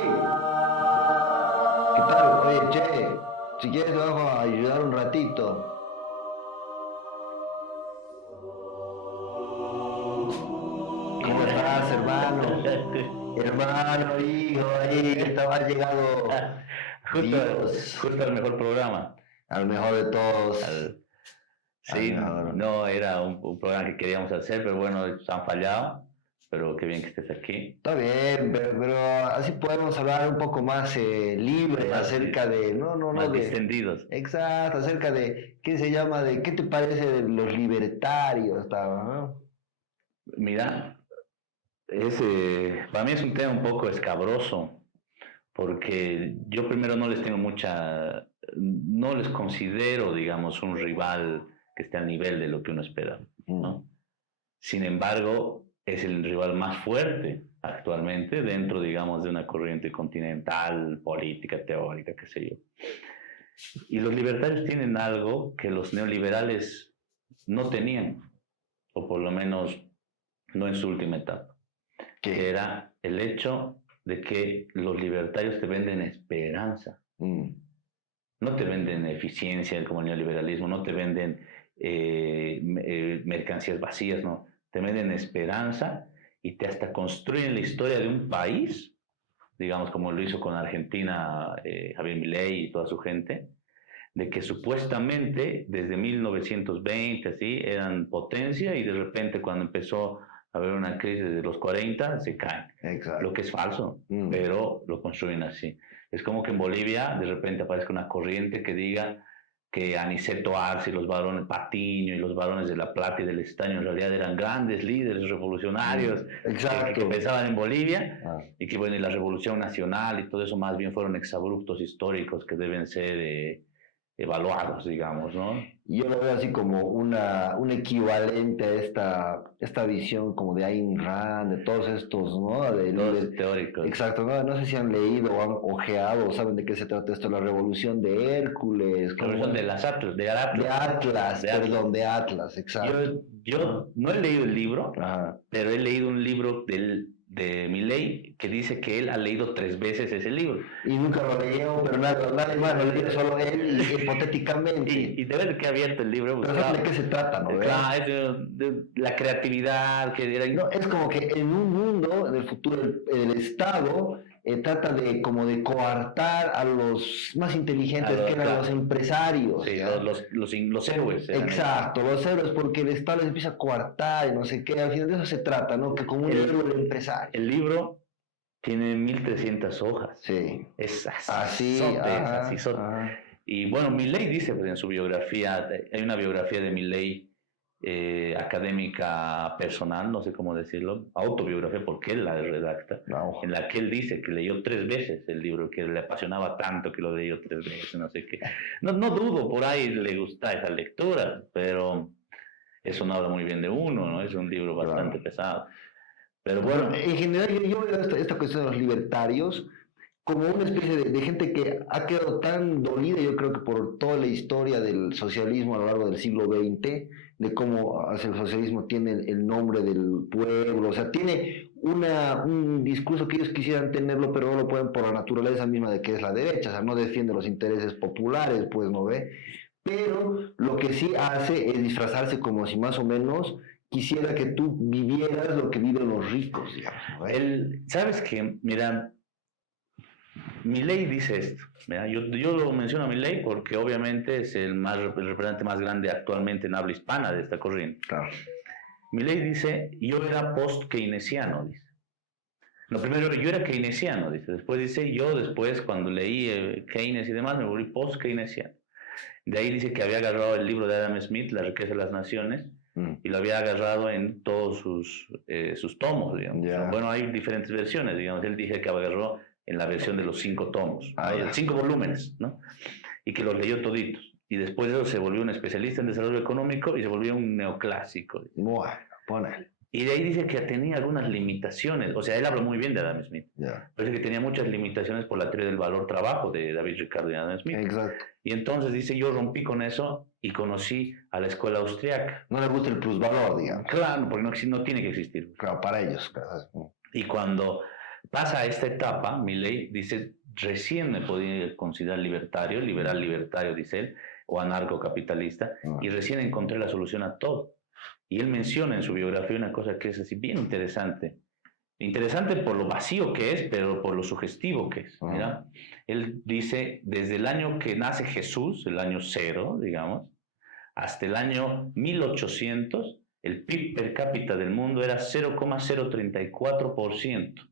¿Qué tal? Oye, che, si quieres te vamos a ayudar un ratito. ¿Qué ¿Cómo estás, hermano? tal? Hermano, hijo, ahí que ha llegado Justo, Dios, justo al mejor programa. al mejor de todos, Al- al sí, mejor. no era un programa que queríamos hacer, pero bueno, se han fallado. Pero qué bien que estés aquí. Está bien, pero así podemos hablar un poco más libre Más, acerca de, no, más de, distendidos. exacto, acerca de, ¿qué se llama? De, ¿qué te parece de los libertarios? ¿No? Mira, para mí es un tema un poco escabroso, porque yo primero no les considero, digamos, un rival que esté al nivel de lo que uno espera, Mm. ¿no? Sin embargo, es el rival más fuerte actualmente dentro, digamos, de una corriente continental, política, teórica, qué sé yo. Y los libertarios tienen algo que los neoliberales no tenían, o por lo menos no en su última etapa, que ¿Qué? era el hecho de que los libertarios te venden esperanza. Mm. No te venden eficiencia como el neoliberalismo, no te venden mercancías vacías, no. Te venden esperanza y te hasta construyen la historia de un país, digamos como lo hizo con Argentina Javier Milei y toda su gente, de que supuestamente desde 1920 así eran potencia y de repente cuando empezó a haber una crisis de los 40 se caen. Lo Exacto. que es falso, Mm. pero lo construyen así. Es como que en Bolivia de repente aparezca una corriente que diga que Aniceto Arce y los varones Patiño y los varones de La Plata y del Estaño en realidad eran grandes líderes revolucionarios que Exacto. pensaban en Bolivia Ah. y que bueno, y la revolución nacional y todo eso más bien fueron exabruptos históricos que deben ser evaluados, digamos, ¿no? Yo lo veo así como un equivalente a esta visión como de Ayn Rand, de todos estos, ¿no? De Todos teóricos. Exacto, no sé si han leído o han ojeado o saben de qué se trata esto, la revolución de Hércules, La como versión de las Atlas, de Atlas. Perdón, de Atlas, exacto. Yo no he leído el libro, Ajá. pero he leído un libro de Milley que dice que él ha leído 3 veces ese libro. Y nunca lo leyó, pero nadie más lo leyó, solo él, y hipotéticamente. Y de ver que ha abierto el libro, Pero claro, ¿saben de qué se trata, no ve? claro, es de la creatividad que era. No, es como que en un mundo, en el futuro, el Estado trata de como de coartar a los más inteligentes que eran los Claro, empresarios, sí, ¿ya? los héroes eran ellos. Exacto, los héroes, porque el Estado les empieza a coartar y no sé qué, al final de eso se trata, ¿no? Que como un héroe el empresario. El libro tiene 1300 hojas. Sí. Es Así, acizote, es ajá, acizote. ajá. Y bueno, Milley dice pues, en su biografía, hay una biografía de Milley académica personal, no sé cómo decirlo, autobiografía, porque él la redacta, No. en la que él dice que leyó 3 veces el libro, que le apasionaba tanto que lo leyó 3 veces, no sé qué. No dudo, por ahí le gusta esa lectura, pero eso no habla muy bien de uno, ¿no? Es un libro bastante Claro. pesado. Pero Bueno, bueno, en general yo veo esta cuestión de los libertarios como una especie de gente que ha quedado tan dolida, yo creo que por toda la historia del socialismo a lo largo del siglo XX, de cómo el socialismo tiene el nombre del pueblo, o sea, tiene un discurso que ellos quisieran tenerlo, pero no lo pueden por la naturaleza misma de que es la derecha, o sea, no defiende los intereses populares, pues, ¿no ve? Pero lo que sí hace es disfrazarse como si más o menos quisiera que tú vivieras lo que viven los ricos, digamos, ¿no ve? ¿sabes qué? Mira, Milei dice esto. ¿Verdad? Yo lo menciono a Milei porque obviamente es el representante más grande actualmente en habla hispana de esta corriente. Claro. Milei dice, yo era post-keynesiano, dice. No, primero yo era keynesiano, dice. Después dice, yo después cuando leí Keynes y demás me volví post-keynesiano. De ahí dice que había agarrado el libro de Adam Smith, La riqueza de las naciones, y lo había agarrado en todos sus tomos, digamos. Ya. Bueno, hay diferentes versiones, digamos. Él dice que agarró en la versión de los 5 tomos, Ah, ya. 5 volúmenes, ¿no? Y que los leyó toditos. Y después de eso se volvió un especialista en desarrollo económico y se volvió un neoclásico. Bueno, ponele. Y de ahí dice que tenía algunas limitaciones. O sea, él habla muy bien de Adam Smith. Ya. Pero dice que tenía muchas limitaciones por la teoría del valor trabajo de David Ricardo y Adam Smith. Exacto. Y entonces dice, yo rompí con eso y conocí a la escuela austriaca. No le gusta el plusvalor, digamos. Claro, porque no tiene que existir. Claro, para ellos. Claro. Y cuando Pasa a esta etapa, Milei dice, recién me podía considerar libertario, liberal libertario, dice él, o anarcocapitalista, y recién encontré la solución a todo. Y él menciona en su biografía una cosa que es así bien interesante. Interesante por lo vacío que es, pero por lo sugestivo que es. ¿Mira? Él dice, desde el año que nace Jesús, el año cero, digamos, hasta el año 1800, el PIB per cápita del mundo era 0,034%.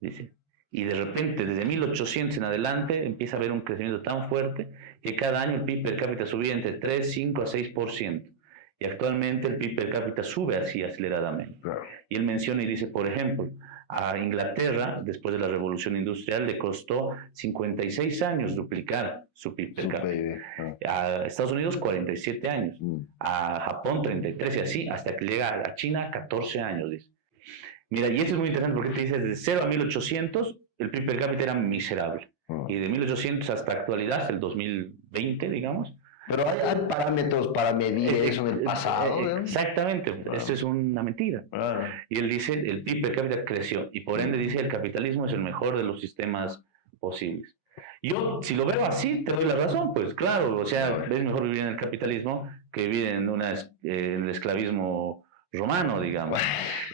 Dice. Y de repente, desde 1800 en adelante, empieza a haber un crecimiento tan fuerte que cada año el PIB per cápita subía entre 3, 5 a 6%. Y actualmente el PIB per cápita sube así aceleradamente. Claro. Y él menciona y dice, por ejemplo, a Inglaterra, después de la Revolución Industrial, le costó 56 años duplicar su PIB per cápita. A Estados Unidos, 47 años. A Japón, 33, y así, hasta que llega a China, 14 años, dice. Mira, y eso es muy interesante porque te dice, desde 0 a 1800, el PIB per cápita era miserable. Y de 1800 hasta la actualidad, hasta el 2020, digamos. Pero hay parámetros para medir eso en el pasado. Exactamente, esto es una mentira. Y él dice, el PIB per cápita creció, y por ende dice, el capitalismo es el mejor de los sistemas posibles. Yo, si lo veo así, te doy la razón, pues claro, o sea, es mejor vivir en el capitalismo que vivir en el esclavismo romano, digamos.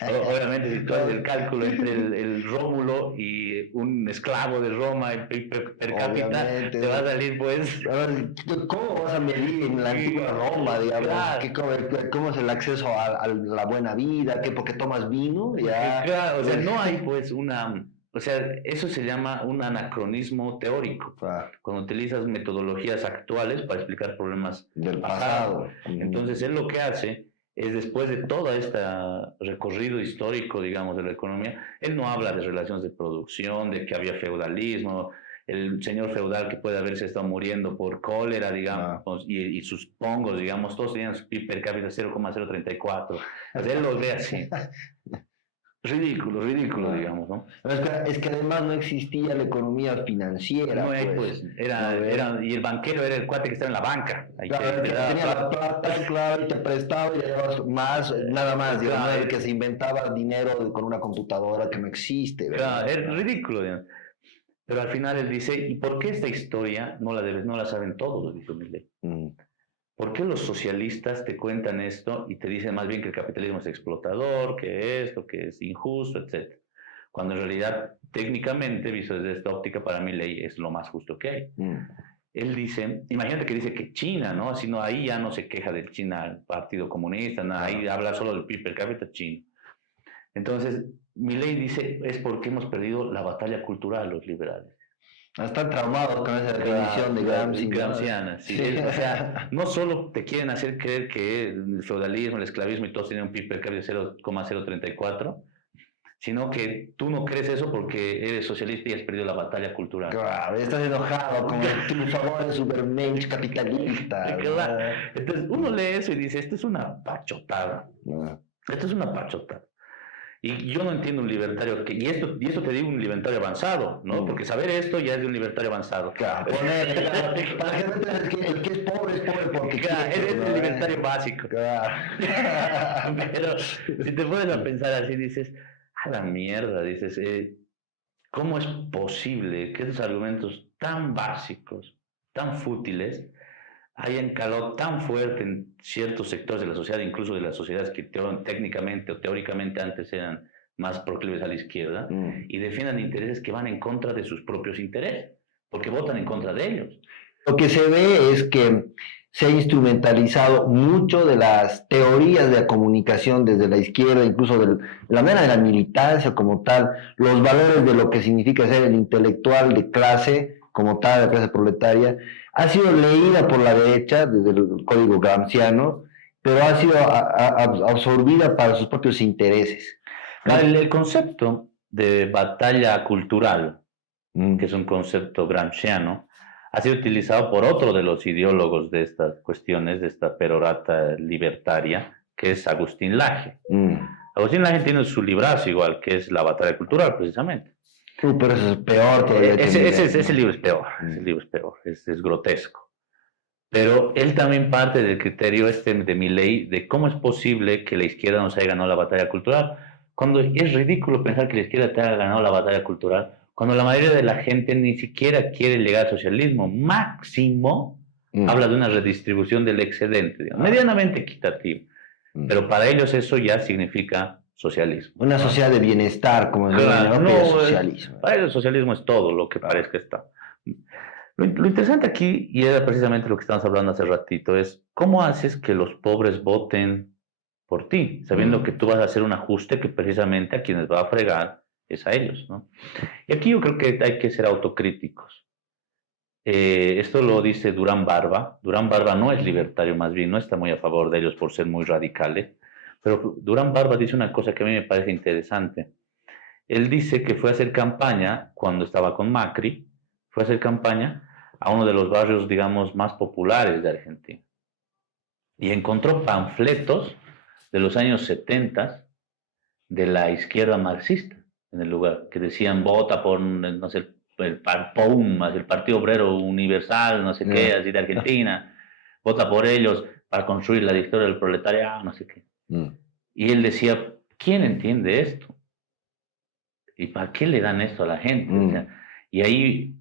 Obviamente, si tú haces el cálculo entre el Rómulo y un esclavo de Roma, el PIB per cápita, te va a salir, pues... A ver, ¿cómo vas a medir en la antigua Roma, digamos? Claro. ¿Cómo es el acceso a la buena vida? ¿Qué, porque tomas vino? Ya. Claro, o sea, no hay, pues, o sea, eso se llama un anacronismo teórico. Claro. Cuando utilizas metodologías actuales para explicar problemas del pasado. Entonces, él lo que hace es, después de todo este recorrido histórico, digamos, de la economía, él no habla de relaciones de producción, de que había feudalismo, el señor feudal que puede haberse estado muriendo por cólera, digamos, y sus pongos, digamos, todos tenían su PIB per cápita 0,034. O sea, él lo ve así. Ridículo, digamos, ¿no? Es que además no existía la economía financiera. No, pues y el banquero era el cuate que estaba en la banca. Claro, que tenía la plata, claro, y te prestaba y le dabas más, nada más, digamos, claro, el que se inventaba dinero con una computadora que no existe. ¿Verdad? Claro, es ridículo, digamos. Pero al final él dice, ¿y por qué esta historia no la saben todos? Dice Milei. ¿Por qué los socialistas te cuentan esto y te dicen más bien que el capitalismo es explotador, que esto, que es injusto, etcétera? Cuando en realidad, técnicamente, visto desde esta óptica, para Milei es lo más justo que hay. Él dice, imagínate que dice que China, ¿no? Así no, ahí ya no se queja de China, el Partido Comunista, no, ahí habla solo del PIB per cápita chino. Entonces, Milei dice, es porque hemos perdido la batalla cultural los liberales. Están traumados con esa definición de Gramsci. Gramsciana, sí. Sí. O sea, no solo te quieren hacer creer que el feudalismo, el esclavismo y todos tienen un PIB per cápita de 0,034, sino que tú no crees eso porque eres socialista y has perdido la batalla cultural. Claro, estás enojado con el triunfador de supermensch capitalista. Claro. Entonces uno lee eso y dice, esto es una pachotada. Esto es una pachotada. Y yo no entiendo un libertario y esto te digo un libertario avanzado, ¿no? Porque saber esto ya es de un libertario avanzado. Claro, el que es pobre porque claro, es el libertario básico. Claro. Pero si te pones a pensar así, dices, a la mierda, dices, ¿cómo es posible que esos argumentos tan básicos, tan fútiles, hayan calado tan fuerte en ciertos sectores de la sociedad, incluso de las sociedades que técnicamente o teóricamente antes eran más proclives a la izquierda, y defiendan intereses que van en contra de sus propios intereses, porque votan en contra de ellos? Lo que se ve es que se ha instrumentalizado mucho de las teorías de la comunicación desde la izquierda, incluso de la manera de la militancia como tal, los valores de lo que significa ser el intelectual de clase, como tal, la clase proletaria, ha sido leída por la derecha desde el código gramsciano, pero ha sido absorbida para sus propios intereses. El concepto de batalla cultural, que es un concepto gramsciano, ha sido utilizado por otro de los ideólogos de estas cuestiones, de esta perorata libertaria, que es Agustín Laje. Agustín Laje tiene su librazo igual, que es La batalla cultural, precisamente. Pero eso es peor todavía. Ese libro es peor, es grotesco. Pero él también parte del criterio de Milei de cómo es posible que la izquierda no se haya ganado la batalla cultural, cuando es ridículo pensar que la izquierda te ha ganado la batalla cultural, cuando la mayoría de la gente ni siquiera quiere llegar al socialismo, máximo habla de una redistribución del excedente, digamos, medianamente equitativo, pero para ellos eso ya significa socialismo. Una sociedad de bienestar, como en la Unión Claro, Europea, no, socialismo. para ellos el socialismo es todo lo que parezca está. Lo interesante aquí, y era precisamente lo que estábamos hablando hace ratito, es cómo haces que los pobres voten por ti, sabiendo que tú vas a hacer un ajuste que precisamente a quienes va a fregar es a ellos, ¿no? Y aquí yo creo que hay que ser autocríticos. Esto lo dice Durán Barba. Durán Barba no es libertario, más bien no está muy a favor de ellos por ser muy radicales, pero Durán Barba dice una cosa que a mí me parece interesante. Él dice que fue a hacer campaña cuando estaba con Macri, fue a hacer campaña a uno de los barrios, digamos, más populares de Argentina. Y encontró panfletos de los años 70 de la izquierda marxista en el lugar, que decían vota por, no sé, el POUM, el Partido Obrero Universal, no sé qué, así de Argentina, vota por ellos para construir la dictadura del proletariado, no sé qué. Y él decía, ¿quién entiende esto? ¿Y para qué le dan esto a la gente? O sea, y ahí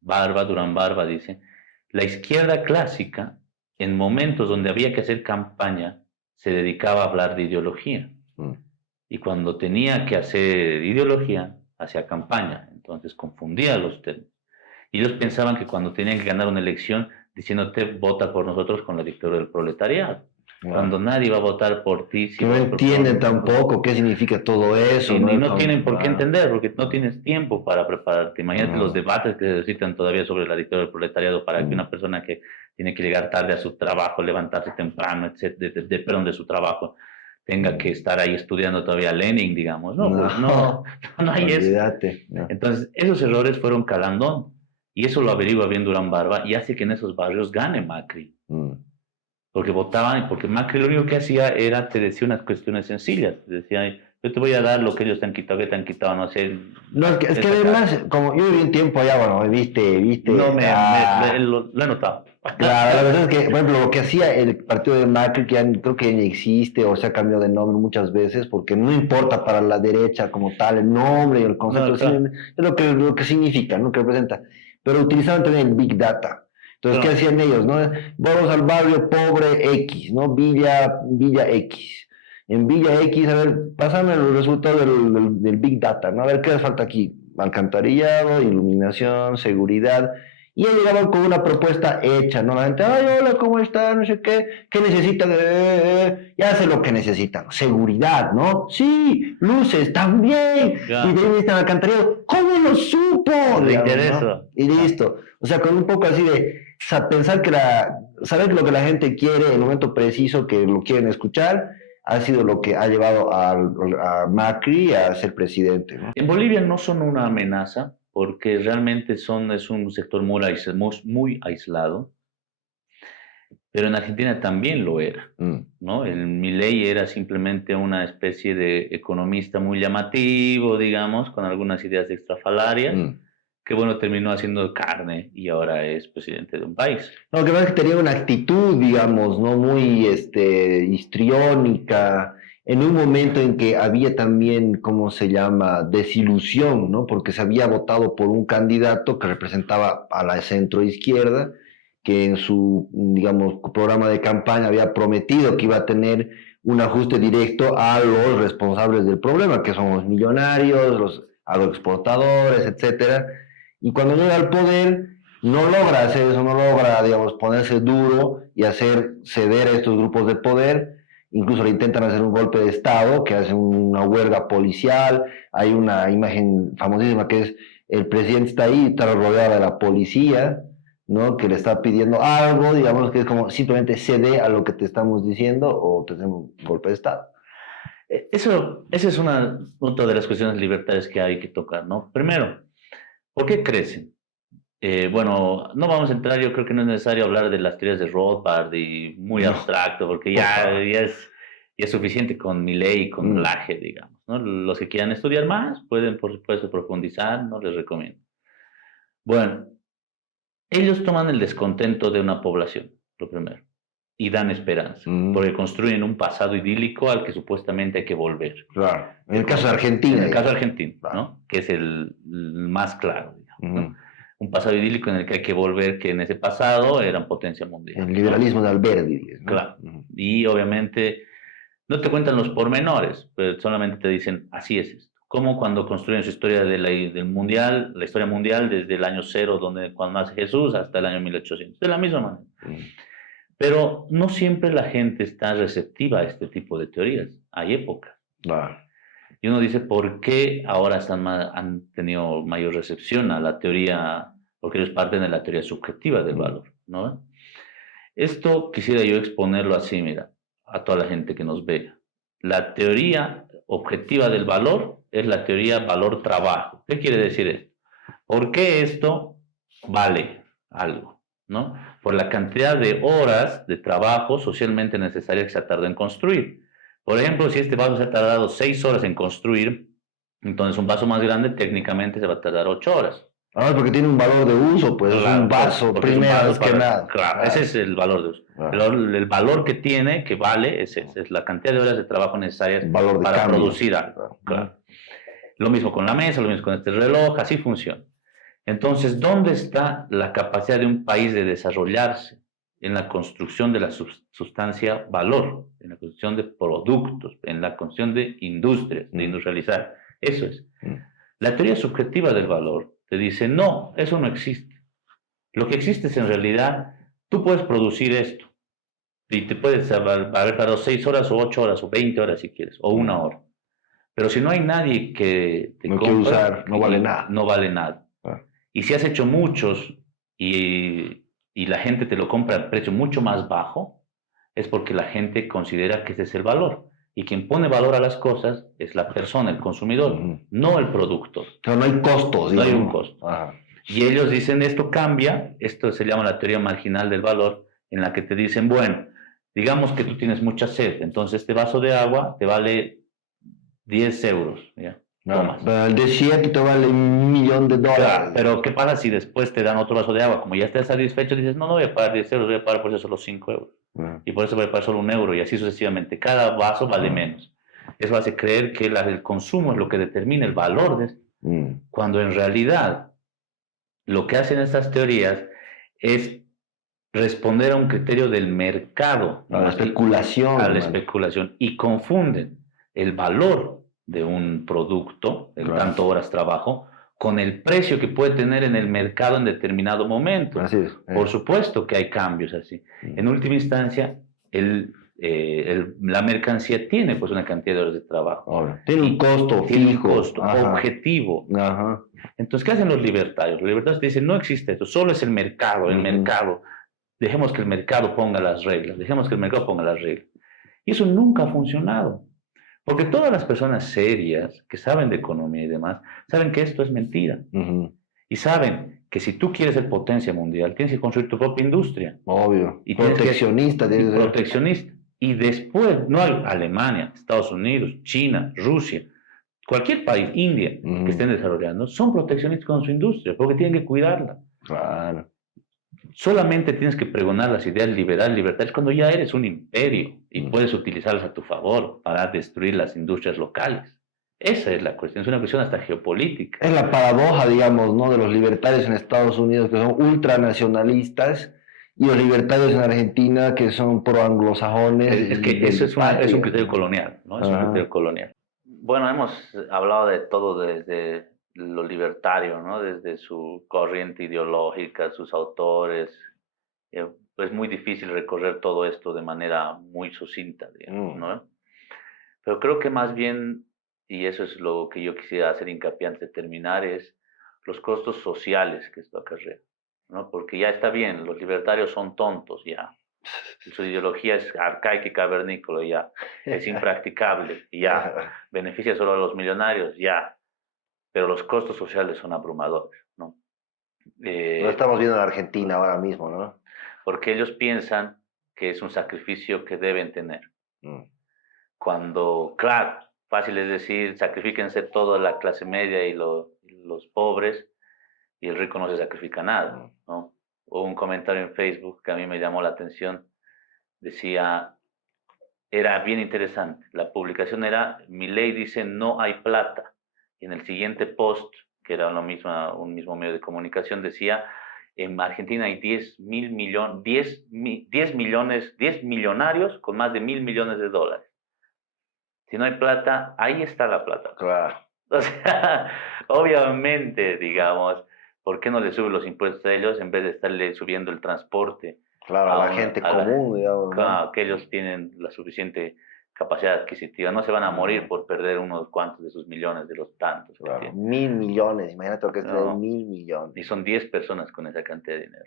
Durán Barba dice, la izquierda clásica, en momentos donde había que hacer campaña, se dedicaba a hablar de ideología. Y cuando tenía que hacer ideología, hacía campaña. Entonces confundía los términos. Y ellos pensaban que cuando tenían que ganar una elección, diciéndote vota por nosotros con la dictadura del proletariado. Cuando nadie va a votar por ti. Que no entienden tampoco qué significa todo eso. Y no tienen por qué entender, porque no tienes tiempo para prepararte. Imagínate los debates que se necesitan todavía sobre la dictadura del proletariado para que una persona que tiene que llegar tarde a su trabajo, levantarse temprano, etcétera, perdón, de su trabajo, tenga que estar ahí estudiando todavía Lenin, digamos. No hay eso. Entonces, esos errores fueron calando, y eso lo averigua bien Durán Barba, y hace que en esos barrios gane Macri. Porque votaban, porque Macri lo único que hacía era, te decía unas cuestiones sencillas, te decía, yo te voy a dar lo que ellos te han quitado, que te han quitado, no sé. No, es que además, como yo viví un tiempo allá, bueno, viste. No, lo he notado. Claro, la verdad es que, por ejemplo, lo que hacía el partido de Macri, que ya creo que ni existe o se ha cambiado de nombre muchas veces, porque no importa para la derecha como tal el nombre y el concepto, No, claro. es lo que significa, ¿no? Que representa. Pero utilizaban también el Big Data. Entonces, ¿qué hacían ellos? ¿No? Vamos al barrio pobre X, ¿no? Villa X. En Villa X, a ver, pásame los resultados del Big Data, ¿no? A ver, ¿qué les falta aquí? Alcantarillado, iluminación, seguridad. Y él llegaba con una propuesta hecha, ¿no? La gente, ay, hola, ¿cómo están? No sé qué necesitan? Ya sé lo que necesitan. Seguridad, ¿no? Sí, luces, también. Y de ahí necesitan alcantarillado. ¿Cómo lo supo? Digamos, ¿no? Y listo. O sea, con un poco así de pensar que saber lo que la gente quiere en el momento preciso que lo quieren escuchar, ha sido lo que ha llevado a Macri a ser presidente, ¿no? En Bolivia no son una amenaza porque realmente es un sector muy aislado, pero en Argentina también lo era, ¿no? El Milei era simplemente una especie de economista muy llamativo, digamos, con algunas ideas extrafalarias, que bueno, terminó haciendo carne y ahora es presidente de un país. No, que pasa es que tenía una actitud, digamos, ¿no? Muy histriónica, en un momento en que había también, ¿cómo se llama?, desilusión, ¿no? Porque se había votado por un candidato que representaba a la centroizquierda, que en su, digamos, programa de campaña había prometido que iba a tener un ajuste directo a los responsables del problema, que son los millonarios, los agroexportadores, etcétera. Y cuando llega al poder, no logra hacer eso, no logra, digamos, ponerse duro y hacer ceder a estos grupos de poder. Incluso le intentan hacer un golpe de Estado, que hace una huelga policial. Hay una imagen famosísima que es el presidente está ahí, está rodeado de la policía, ¿no? Que le está pidiendo algo, digamos, que es como simplemente cede a lo que te estamos diciendo o te hacemos un golpe de Estado. Esa es otra de las cuestiones libertarias que hay que tocar, ¿no? Primero, ¿por qué crecen? Bueno, no vamos a entrar, yo creo que no es necesario hablar de las teorías de Rothbard y muy abstracto, porque ya es suficiente con Milei y con Laje, digamos, ¿no? Los que quieran estudiar más pueden, por supuesto, profundizar, no les recomiendo. Bueno, ellos toman el descontento de una población, lo primero. y dan esperanza, porque construyen un pasado idílico al que supuestamente hay que volver. Claro. En el caso de Argentina. En el caso de Argentina, claro, ¿no? Que es el más claro, digamos, ¿no? Un pasado idílico en el que hay que volver, que en ese pasado eran potencia mundial. El liberalismo, ¿no?, de Alberdi, ¿no? Claro. Y obviamente no te cuentan los pormenores, pero solamente te dicen, así es esto. Como cuando construyen su historia del mundial, la historia mundial desde el año cero, cuando nace Jesús, hasta el año 1800. De la misma manera. Pero no siempre la gente está receptiva a este tipo de teorías. Hay épocas. Y uno dice, ¿por qué ahora han tenido mayor recepción a la teoría? Porque ellos parten de la teoría subjetiva del valor, ¿no? Esto quisiera yo exponerlo así, mira, a toda la gente que nos vea. La teoría objetiva del valor es la teoría valor-trabajo. ¿Qué quiere decir esto? ¿Por qué esto vale algo? ¿No? Por la cantidad de horas de trabajo socialmente necesaria que se ha tardado en construir. Por ejemplo, si este vaso se ha tardado 6 horas en construir, entonces un vaso más grande técnicamente se va a tardar 8 horas. Ah, porque tiene un valor de uso, pues claro, es un vaso primero que nada. Claro, ese es el valor de uso. El valor que tiene, que vale, es la cantidad de horas de trabajo necesarias para producir algo. Claro. Lo mismo con la mesa, lo mismo con este reloj, así funciona. Entonces, ¿dónde está la capacidad de un país de desarrollarse? En la construcción de la sustancia valor, en la construcción de productos, en la construcción de industrias, de industrializar. Eso es. La teoría subjetiva del valor te dice, no, eso no existe. Lo que existe es en realidad, tú puedes producir esto y te puedes haber tardado 6 horas o 8 horas o 20 horas si quieres, o 1 hora. Pero si no hay nadie que te compre, usar, no vale nada. No vale nada. Y si has hecho muchos y la gente te lo compra a precio mucho más bajo, es porque la gente considera que ese es el valor. Y quien pone valor a las cosas es la persona, el consumidor, no el productor. Pero no hay costos. No hay un costo. Y ellos dicen, esto cambia, esto se llama la teoría marginal del valor, en la que te dicen, bueno, digamos que tú tienes mucha sed, entonces este vaso de agua te vale 10 euros, ¿ya? Pero el de 7 te vale $1.000.000. Claro, pero ¿qué pasa si después te dan otro vaso de agua? Como ya estás satisfecho, dices, no voy a pagar 10 euros, voy a pagar por eso solo 5 euros. Y por eso voy a pagar solo 1 euro, y así sucesivamente. Cada vaso vale menos. Eso hace creer que el consumo es lo que determina el valor de esto. Cuando en realidad lo que hacen estas teorías es responder a un criterio del mercado. A la especulación. A la especulación. Y confunden el valor de un producto, el tanto horas trabajo, con el precio que puede tener en el mercado en determinado momento. Así es. Por supuesto que hay cambios así. En última instancia, la mercancía tiene pues una cantidad de horas de trabajo. Tiene un costo fijo. Tiene un costo objetivo. Entonces, ¿qué hacen los libertarios? Los libertarios te dicen, no existe esto, solo es el mercado, mercado. Dejemos que el mercado ponga las reglas, Y eso nunca ha funcionado. Porque todas las personas serias que saben de economía y demás, saben que esto es mentira. Y saben que si tú quieres ser potencia mundial, tienes que construir tu propia industria. Obvio. Y proteccionista. Proteccionista. Y después, no hay Alemania, Estados Unidos, China, Rusia, cualquier país, India, que estén desarrollando, son proteccionistas con su industria, porque tienen que cuidarla. Claro. Solamente tienes que pregonar las ideas libertarias cuando ya eres un imperio y puedes utilizarlas a tu favor para destruir las industrias locales. Esa es la cuestión, es una cuestión hasta geopolítica. Es la paradoja, digamos, ¿no?, de los libertarios en Estados Unidos, que son ultranacionalistas, y los libertarios en Argentina, que son pro-anglosajones. Es que eso es un criterio colonial, ¿no? Es un criterio colonial. Bueno, hemos hablado de todo desde lo libertario, ¿no? Desde su corriente ideológica, sus autores. Es muy difícil recorrer todo esto de manera muy sucinta, digamos, ¿no? Pero creo que más bien, y eso es lo que yo quisiera hacer hincapié antes de terminar, es los costos sociales que esto acarrea, ¿no? Porque ya está bien, los libertarios son tontos, ya. Su ideología es arcaica y cavernícola, ya. Es impracticable, ya. Beneficia solo a los millonarios, ya. Pero los costos sociales son abrumadores, ¿no? Lo estamos viendo en Argentina ahora mismo, ¿no? Porque ellos piensan que es un sacrificio que deben tener. Cuando, claro, fácil es decir, sacrifíquense toda la clase media y los pobres, y el rico no se sacrifica nada, ¿no? Hubo un comentario en Facebook que a mí me llamó la atención, decía, era bien interesante. La publicación era, Milei dice, no hay plata. Y en el siguiente post, que era lo mismo, un mismo medio de comunicación, decía, en Argentina hay 10 millones, 10 millonarios con más de 1.000 millones de dólares. Si no hay plata, ahí está la plata. Claro, O sea, obviamente, digamos, ¿por qué no le suben los impuestos a ellos en vez de estarle subiendo el transporte claro, a a, la una, gente a la, común, digamos, ¿no? claro, que ellos tienen la suficiente capacidad adquisitiva? No se van a morir por perder unos cuantos de sus millones, de los tantos que Claro, tienen. 1.000 millones, imagínate lo que es tener No, 1.000 millones. y son 10 personas con esa cantidad de dinero.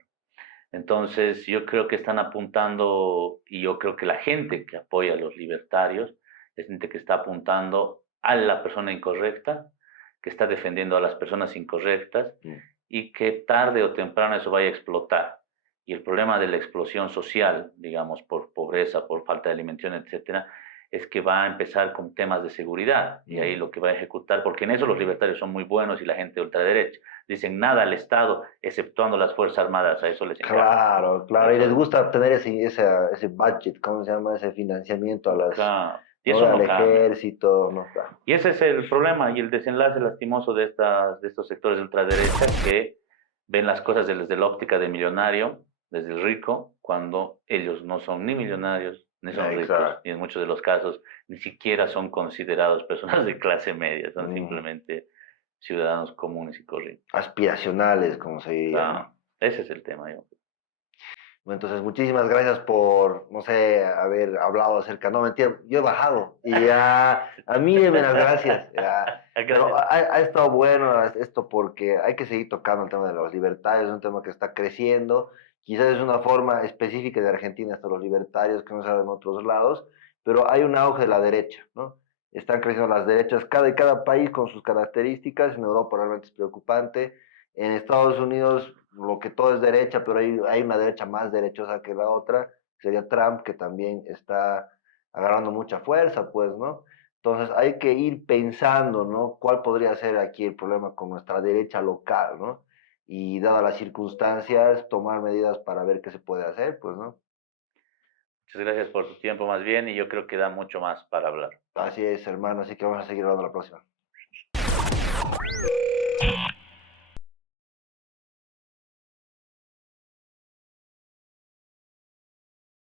Entonces, yo creo que están apuntando, y yo creo que la gente que apoya a los libertarios es gente que está apuntando a la persona incorrecta, que está defendiendo a las personas incorrectas Mm. y que tarde o temprano eso vaya a explotar. Y el problema de la explosión social, digamos, por pobreza, por falta de alimentación, etcétera, es que va a empezar con temas de seguridad y ahí lo que va a ejecutar, porque en eso los libertarios son muy buenos y la gente de ultraderecha dicen nada al Estado, exceptuando las Fuerzas Armadas, a eso les encanta. Claro, claro, y les Eso, gusta obtener ese budget, ¿cómo se llama? Ese financiamiento a las, claro, y ¿no? eso Al no cambia. ejército, ¿no? Claro. Y ese es el problema y el desenlace lastimoso de estos sectores de ultraderecha que ven las cosas desde la óptica de millonario, desde el rico, cuando ellos no son ni millonarios, ni son ricos, Exacto. y en muchos de los casos ni siquiera son considerados personas de clase media, son Mm. simplemente ciudadanos comunes y corrientes. Aspiracionales, como se diría, Claro, ¿no? ese es el tema. Entonces, muchísimas gracias por, no sé, haber hablado acerca, no, mentira, yo he bajado y ya, a mí deme las gracias, ya. Pero Gracias. ha estado bueno esto porque hay que seguir tocando el tema de los libertarios, es un tema que está creciendo, quizás es una forma específica de Argentina hasta los libertarios que no se da en otros lados, pero hay un auge de la derecha, ¿no? Están creciendo las derechas, cada país con sus características, en Europa realmente es preocupante, en Estados Unidos lo que todo es derecha, pero hay una derecha más derechosa que la otra, sería Trump, que también está agarrando mucha fuerza, pues, ¿no? Entonces hay que ir pensando, ¿no? ¿Cuál podría ser aquí el problema con nuestra derecha local, ¿no? Y dadas las circunstancias, tomar medidas para ver qué se puede hacer, pues, ¿no? Muchas gracias por tu tiempo más bien y yo creo que da mucho más para hablar. Así es, hermano, así que vamos a seguir hablando la próxima.